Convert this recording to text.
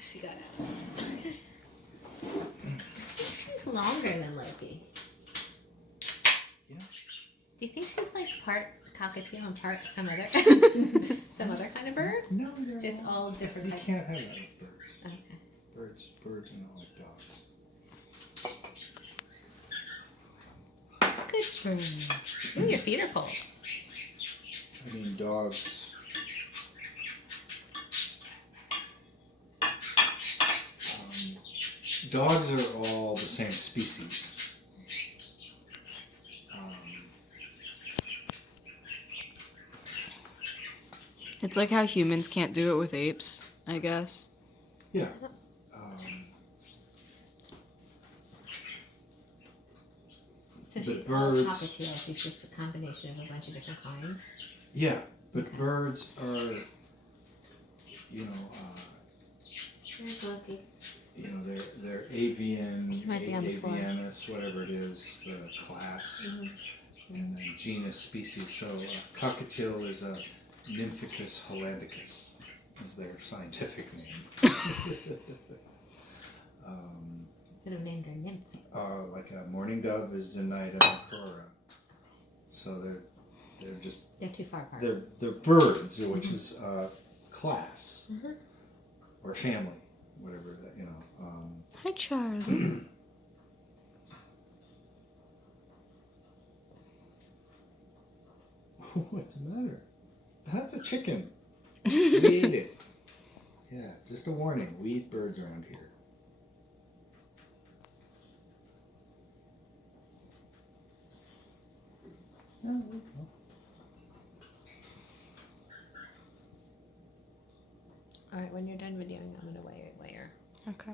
She got out. Okay. She's longer than Loki. Yeah. Do you think she's like part cockatiel and part some other some other kind of bird? No, It's just all different You types. can't have that with birds. Okay. Birds are not like dogs. Good bird. Ooh, your feet are cold. I mean, dogs. Dogs are all the same species. It's like how humans can't do it with apes, I guess. Yeah. So but she's all birds- cockatiel. She's just a combination of a bunch of different kinds. Yeah, but birds are, you know, There's Loki. they're avian, He might be on the floor. avianus, whatever it is, the class, and then genus, species. So cockatiel is a Nymphicus hollandicus, is their scientific name. Could have named her Nymph. Like a mourning dove is Zenaida macrora. So They're too far apart. they're birds, which is class or family, whatever that Hi, Charlie. What's the matter? That's a chicken. We ate it. Yeah, just a warning. We eat birds around here. No, we don't. All right, when you're done videoing, I'm gonna weigh her. Okay.